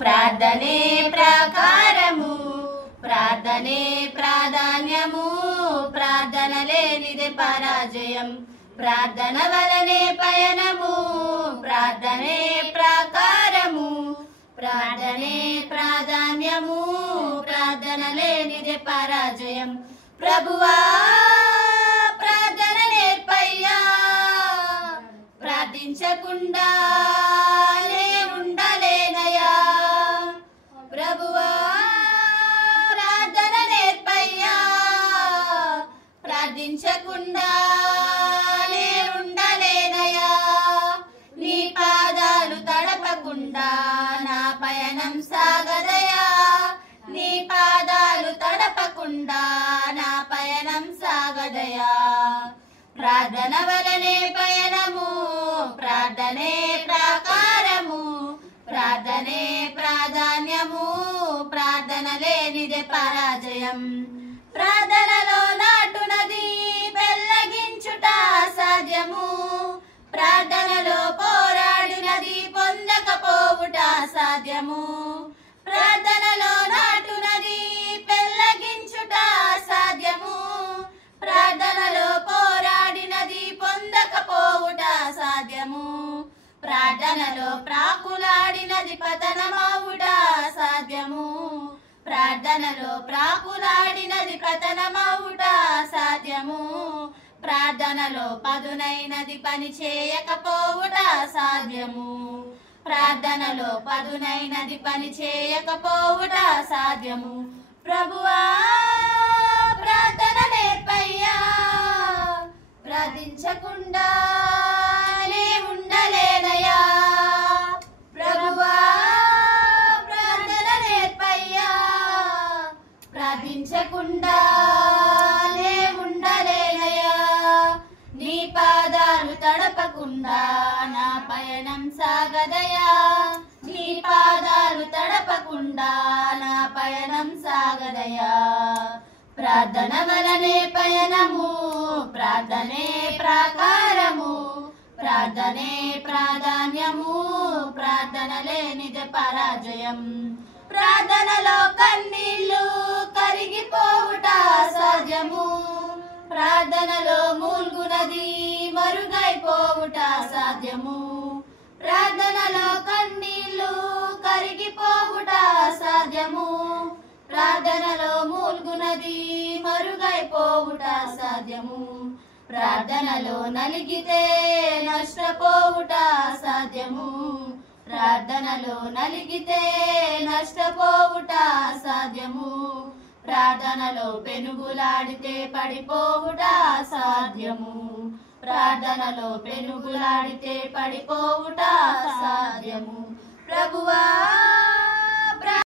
ప్రార్థనే ప్రాకారము, ప్రార్థనే ప్రాధాన్యము, ప్రార్థన లేనిదే పరాజయం, ప్రార్థన వలనే పయనము, ప్రార్థనే ప్రాకారము, ప్రార్థనే ప్రాధాన్యము, ప్రార్థన లేనిదే పరాజయం. ప్రభువా ప్రార్థన నేర్పయ్యా, ప్రార్థించకుండా నేనుండలేనయ్యా. ప్రభువా ప్రార్థన నేర్పయ్యా, ప్రార్థించకుండా నేనుండలేనయ్యా. నీ పాదాలు తడపకుండా నా పయనం సాగదయా, నీ పాదాలు తడపకుండా నా పయనం సాగదయా. ప్రార్థన వలనే పయనము, ప్రార్థనే ప్రాకారము, ప్రార్థనే ప్రాధాన్యము, ప్రార్థన లేనిదే పరాజయం. ప్రార్థనలో నాటునది పెళ్ళగించుట అసాధ్యము, ప్రార్థనలో పోరాడినది పొందకపోవుట అసాధ్యము. ప్రార్థనలో నాటునది పెళ్ళగించుట అసాధ్యము, ప్రార్థనలో పోరాడినది పొందకపోవుట అసాధ్యము. ప్రార్థనలో ప్రాకులాడినది పతనమవుట అసాధ్యము, ప్రార్థనలో ప్రాకులాడినది పతనమవుట అసాధ్యము. ప్రార్థనలో పదునైనది పని చేయకపోవుట అసాధ్యము, ప్రార్థనలో పదునైనది పని చేయకపోవుట అసాధ్యము. ప్రభువా ప్రార్థన నేర్పయ్యా, ప్రార్థించకుండా ఉండలేనయ్యా. ప్రభువా ప్రార్థన నేర్పయ్యా, ప్రార్థించకుండా ఉండలేనయ్యా. నీ పాదాలు తడపకుండా నా పయనం సాగదయా, నీ పాదాలు తడపకుండా నా పయనం సాగదయా. ప్రార్థన వలనే పయనము, ప్రార్థనే ప్రాకారము, ప్రార్థనే ప్రాధాన్యము, ప్రార్థన లేనిదే పరాజయం. ప్రార్థనలో కన్నీళ్లు కరిగిపోవుట అసాధ్యము, ప్రార్థనలో మూల్గునది మరుగైపోవుట అసాధ్యము. ప్రార్థనలో కన్నీళ్లు కరిగిపోవుట అసాధ్యము, ప్రార్థనలో మూల్గునది మరుగైపోవుట అసాధ్యము. ప్రార్థనలో నలిగితే నష్టపోవుట అసాధ్యము, ప్రార్థనలో నలిగితే నష్టపోవుట అసాధ్యము. ప్రార్థనలో పెనుగులాడితే పడిపోవుట అసాధ్యము, ప్రార్థనలో పెనుగులాడితే పడిపోవుట అసాధ్యము. ప్రభువా